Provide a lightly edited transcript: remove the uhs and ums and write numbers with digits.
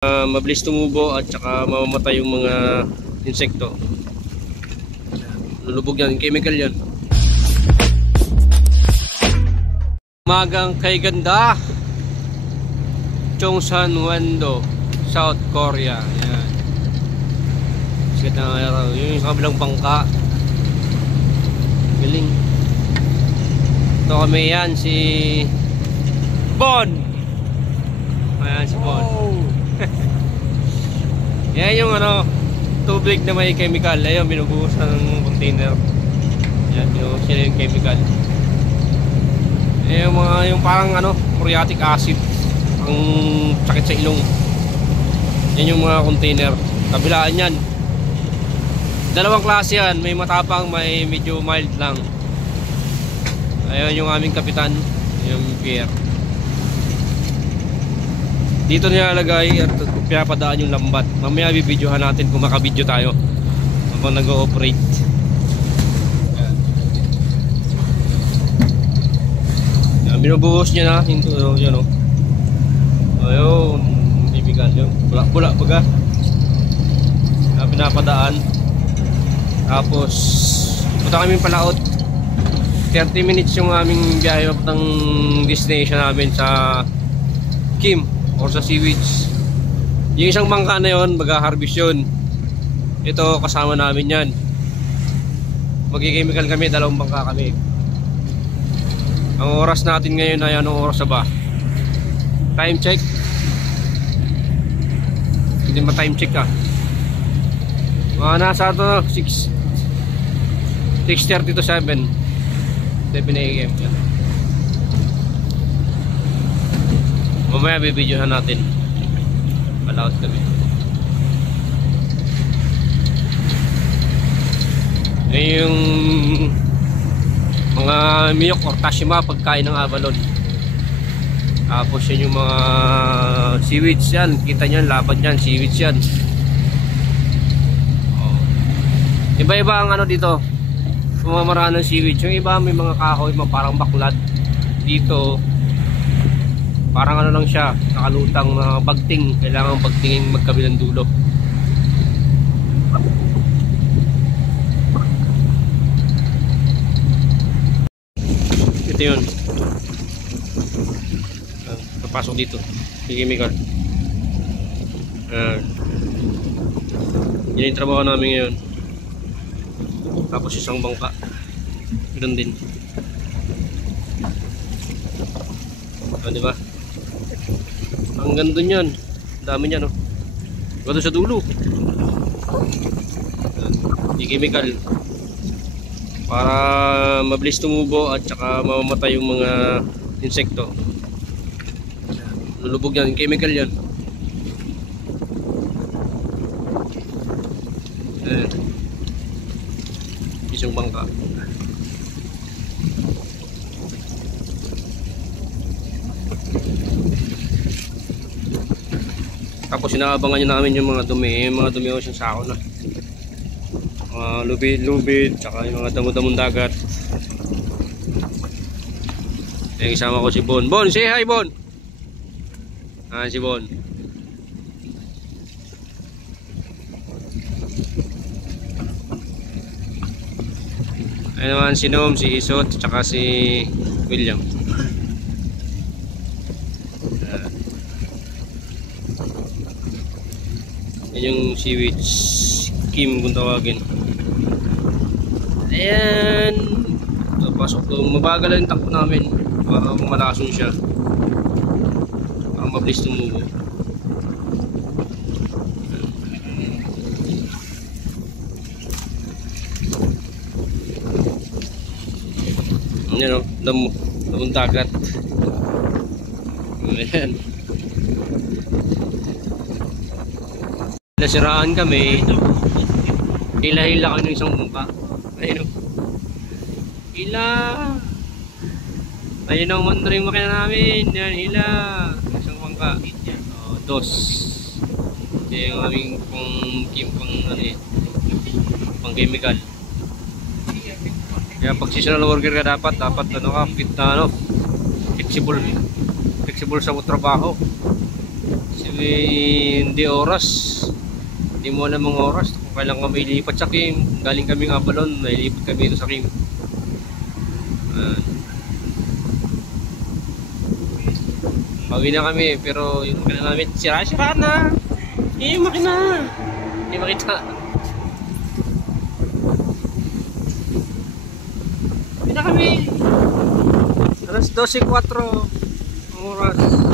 Mabilis tumubo at saka mamamatay yung mga insekto. Lulubog yan, chemical yan. Umagang kay ganda, Chongsan Wando, South Korea. Yan. Sikat na araw. Yung kabilang bangka. Galing. Ito kami yan, si Bon. Ayan si Bon. Yan yung ano, tubig na may chemical. Ayun, binubuhos ng container. Yan, binubuhos nila yung chemical. Yung mga, yung parang ano, muriatic acid. Ang sakit sa ilong. Yan yung mga container. Kabilaan yan. Dalawang klase yan. May matapang, may medyo mild lang. Ayun yung aming kapitan. Yung Pierre. Dito nilalagay at pinapadaan yung lambat. Mamaya bibidyohan natin kung makabidyo tayo habang nag-ooperate. Binubuhos niya na into yun o. Ayun, ibigan yun. Bula baga. Pinapadaan. Tapos punta kami palaot. 30 minutes yung aming biyahe ng destination namin sa Kim or sa Seaweeds. Yung isang bangka na yun, mag-harvest yun. Ito kasama namin yan. Mag-chemical kami, dalawang bangka kami. Ang oras natin ngayon ay anong oras ba? Time check. Hindi ma time check ah. Nasa ito 6:30 to 7 AM. Mamaya bibidyohan natin. Palaot kami. Yung mga miyok or tashima pagkain ng abalon. Tapos yun yung mga seaweeds yan. Kita nyo laban yan, seaweeds yan. Iba-iba ang ano dito. Pumamaraan ng seaweeds. Yung iba may mga kahoy, parang baklad. Dito parang ano lang siya, nakalutang na bagting. Kailangan bagtingin magkabilang dulo. Ito yun. Papasok dito yung chemical. Yan yung trabaho namin ngayon. Tapos isang bangka ganoon din. Diba? Ang ganda niyan. Dami niyan, no? Ganda sa dulo. Yung chemical para mabilis tumubo at saka mamamatay yung mga insekto. Lulubog yan, chemical yan. Isang bangka. Tapos inaabangan nyo namin yung mga dumi. Yung mga dumi o siyang sako na. Lubid, tsaka yung mga damo-damong dagat. Yung isama ko si Bon. Bon, say hi Bon! Si Bon. Ayun naman si Nom, si Isot, tsaka si William. Yan yung seaweeds Kim kung tawagin. Ayan. Pasok doon. Mabagal yung takbo namin para malason siya. Para mabilis tumubo. Yan o, damong dagat. Ayan. Nasiraan kami. Hila-hila kami ng isang bangka. Ayun o. Hila. Ayun ang mandring makina namin. Yan, hila. Isang bangka. Dos. Ito yung aming pang chemical. Kaya pag seasonal worker ka dapat ano ka, fit na ano, flexible sa trabaho. Kasi Hindi oras. Hindi mo alam ang oras kung kailan kami ilipat sa Kim. Galing kami nga Abalon, nailipat kami dito sa Kim. Bawi na kami, pero yung makina namin sira-sira na. Yung makina. Hindi makita. Bawi na kami. Alas 12:04 ang oras.